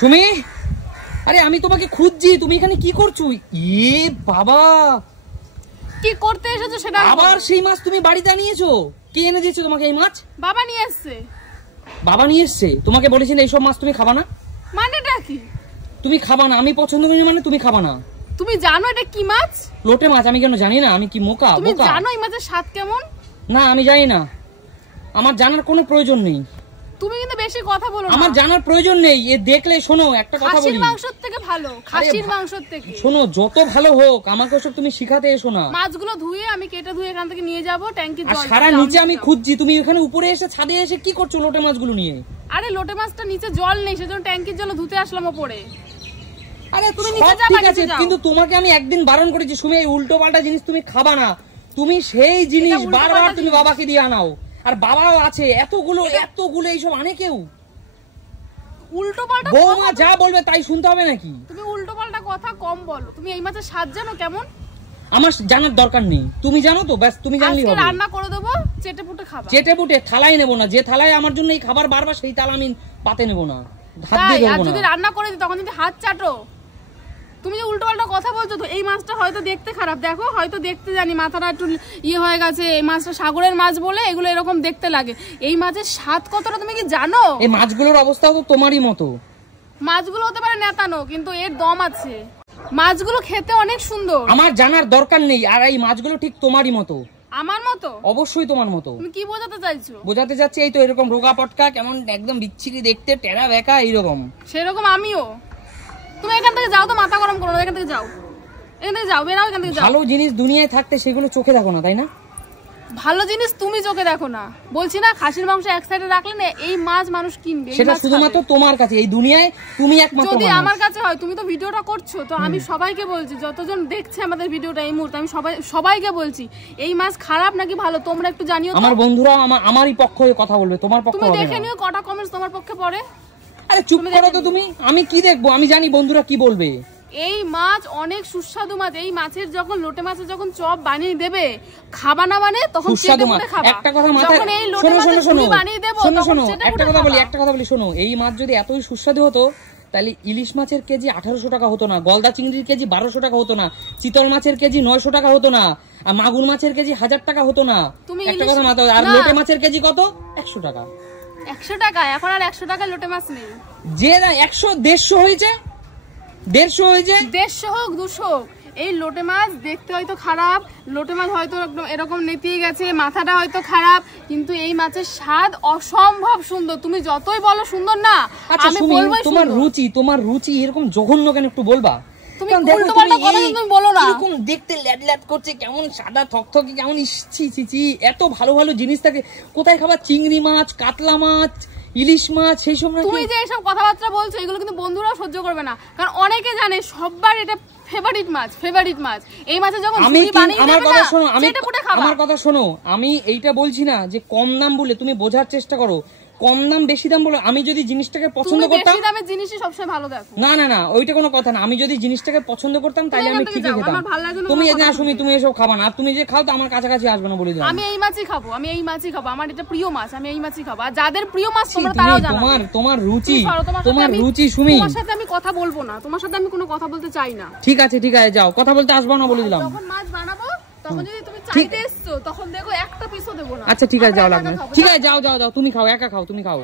সুমি, আরে আমি তোমাকে খুঁজছি, তুমি এখানে কি করছো? এ বাবা, কি করতে এসেছো সেটা আবার সেই মাছ তুমি বাড়িতে আনিয়েছো? কে এনে দিয়েছে তোমাকে এই মাছ? বাবা নিয়ে এসেছে। বাবা নিয়ে এসেছে? তোমাকে বলেছিল এইসব মাছ তুমি খাবা না। মানেটা কি? তুমি খাবা না, আমি পছন্দ করি মানে তুমি খাবা না। তুমি জানো এটা কি মাছ? লোটে মাছ। আমি কেন জানি না? আমি কি মোকা? তুমি জানো এই মাছের স্বাদ কেমন? না, আমি জানি না, আমার জানার কোনো প্রয়োজন নেই। তুমি কিন্তু বেশি কথা বলো না। আমার জানার প্রয়োজন নেই। এ দেখলে শোনো, একটা কথা বলি, খাসির মাংসের থেকে ভালো, খাসির মাংসের থেকে। শোনো, যত ভালো হোক আমাকে ওসব তুমি শিখাতে এসো না। মাছগুলো ধুয়ে আমি কেটে ধুয়ে এখান থেকে নিয়ে যাব ট্যাঙ্কির জল। সারা নিচে আমি খুঁজছি, তুমি এখানে উপরে এসে ছাদে এসে কি করছো লোটে মাছগুলো নিয়ে? আরে লোটে মাছটা নিচে জল নেই, সেজন্য ট্যাঙ্কির জল ধুতে আসলাম উপরে। আরে তুমি নিচে যাও, ঠিক আছে, কিন্তু তোমাকে আমি একদিন বারণ করেছি সুমি, এই উল্টো পাল্টা জিনিস তুমি খাবা না। তুমি সেই জিনিস বারবার তুমি বাবাকে দিয়ে আনাও, আর বাবাও আছে এতগুলো এইসব আনে কেউ? উল্টো পাল্টা বৌমা যা বলবে তাই শুনতে হবে নাকি? তুমি উল্টো পাল্টা কথা কম বলো। তুমি এই মাছের স্বাদ জানো কেমন? আমার জানার দরকার নেই, তুমি জানো তো, ব্যাস তুমি জানলেই হবে। রান্না করে দেবো, চেটেপুটে খাবা। চেটেপুটে থালায় নেব না, যে থালায় আমার জন্য এই খাবার বারবার সেই থালা আমি পাতে নেব না, হাত দিয়ে ধরবো না। যদি রান্না করে দিই তখন যদি হাত চাটো। তুমি যে উল্টো পাল্টা কথা বলছো, তো এই মাছটা হয়তো দেখতে খারাপ, দেখো হয়তো দেখতে জানি মাথাটা একটু ইয়ে হয়ে গেছে, এই মাছটা সাগরের মাছ বলে এগুলো এরকম দেখতে লাগে। এই মাছের স্বাদ কতটা তুমি কি জানো? এই মাছগুলোর অবস্থা তো তোমারই মতো। মাছগুলো হতে পারে নেতানো, কিন্তু এর দম আছে। মাছগুলো খেতে অনেক সুন্দর। আমার জানার দরকার নেই, আর এই মাছগুলো ঠিক তোমারই মতো। আমার মতো? অবশ্যই তোমার মতো। তুমি কি বোঝাতে চাইছো? বোঝাতে যাচ্ছি এই তো, এরকম রোগা পটকা, কেমন একদম বিচ্ছিরি দেখতে, টেরা বেকা এইরকম। সেরকম আমিও। তুমি এখান থেকে যাও তো, মাথা গরম করো না, এখান থেকে যাও, এখান থেকে যাও, বেরাও এখান থেকে যাও। ভালো জিনিস দুনিয়ায় থাকতে সেগুলো চোখে দেখো না, তাই না? ভালো জিনিস তুমি চোখে দেখো না, বলছি না। খাসির মাংস এক সাইডে রাখলে না, এই মাছ মানুষ কিনবে, সেটা শুধুমাত্র তোমার কাছে, এই দুনিয়ায় তুমি একমাত্র। যদি আমার কাছে হয়, তুমি তো ভিডিওটা করছো, তো আমি সবাইকে বলছি, যতজন দেখছে আমাদের ভিডিওটা এই মুহূর্তে, আমি সবাইকে বলছি এই মাছ খারাপ নাকি ভালো তোমরা একটু জানিও। আমার বন্ধুরা আমারই পক্ষ হয়ে কথা বলবে, তোমার পক্ষ হবে না। তুমি দেখে নিও কটা কমেন্টস তোমার পক্ষে পড়ে। আরে চুপ করো তো তুমি, আমি কি দেখবো? আমি জানি বন্ধুরা কি বলবে। এই মাছ অনেক সুস্বাদু মাছ। এই মাছের যখন লোটে মাছের যখন চপ বানিয়ে দেবে, খাবা না মানে তখন চেটে পুটে খাবা। একটা কথা মাথায়, শোনো বানিয়ে দেব, শোনো একটা কথা বলি শোনো, এই মাছ যদি এতই সুস্বাদু হতো তাহলে ইলিশ মাছের কেজি 1800 টাকা হতো না, গলদা চিংড়ির কেজি 1200 টাকা হতো না, চিতল মাছের কেজি 900 টাকা হতো না, আর মাগুর মাছের কেজি 1000 টাকা হতো না। একটা কথা মাথায়, আর লোটে মাছের কেজি কত? 100 টাকা। 100 টাকা? এখন আর 100 টাকা লোটে মাছ নেই। যে 100 150 হয়েছে, 150 হয়েছে, 150 হোক 200 হোক, এই লোটে মাছ দেখতে হয়তো খারাপ, লোটে মাছ হয়তো একদম এরকম নেতিয়ে গেছে, মাথাটা হয়তো খারাপ, কিন্তু এই মাছের স্বাদ অসম্ভব সুন্দর। তুমি যতই বলো সুন্দর না, আমি বলবো তোমার রুচি এরকম জঘন্য কেন একটু বলবা? তুমি উল্টো পাল্টা কথা তুমি বলো না। এরকম দেখতে ল্যাড ল্যাড করছে, কেমন সাদা থকথকে, কেমন ছি, এত ভালো ভালো জিনিস থাকে কোথায় খাবার? চিংড়ি মাছ, কাতলা মাছ, ইলিশ মাছ, সেই সব। তুমি যে এইসব কথাবার্তা বলছো এগুলো কিন্তু বন্ধুরাও সহ্য করবে না, কারণ অনেকে জানে সবার এটা ফেভারিট মাছ। এই মাছে যখন আমার কথা শোনো, আমি এইটা বলছি না যে কম দাম বলে, তুমি বোঝার চেষ্টা করো। কম দাম বেশি দাম বলে, আমি যদি জিনিসটাকে পছন্দ করতাম, বেশি দামের জিনিসই সবসময় ভালো দেখো। না ওইটা কোনো কথা না। আমি যদি জিনিসটাকে পছন্দ করতাম তাহলে আমি ঠিকই খেতাম। তুমি তুমি এসব খাবা না, আর তুমি যে খাও তো আমার কাছাকাছি আসবে না বলে দিলাম। আমি এই মাছই খাবো, আমার এটা প্রিয় মাছ, আমি এই মাছই খাবো। আর যাদের প্রিয় মাছ তোমরা তারাও জানো। তোমার রুচি সুমি, তোমার সাথে আমি কথা বলবো না, তোমার সাথে আমি কোনো কথা বলতে চাই না। ঠিক আছে যাও, কথা বলতে আসবো না বলে দিলাম। যখন মাছ বানাবো তখন যদি তুমি চাইতে এসছো, তখন দেখো একটা পিসও দেবো না। আচ্ছা ঠিক আছে, যাও, লাগবে। ঠিক আছে, যাও, তুমি খাও, একা খাও, তুমি খাও।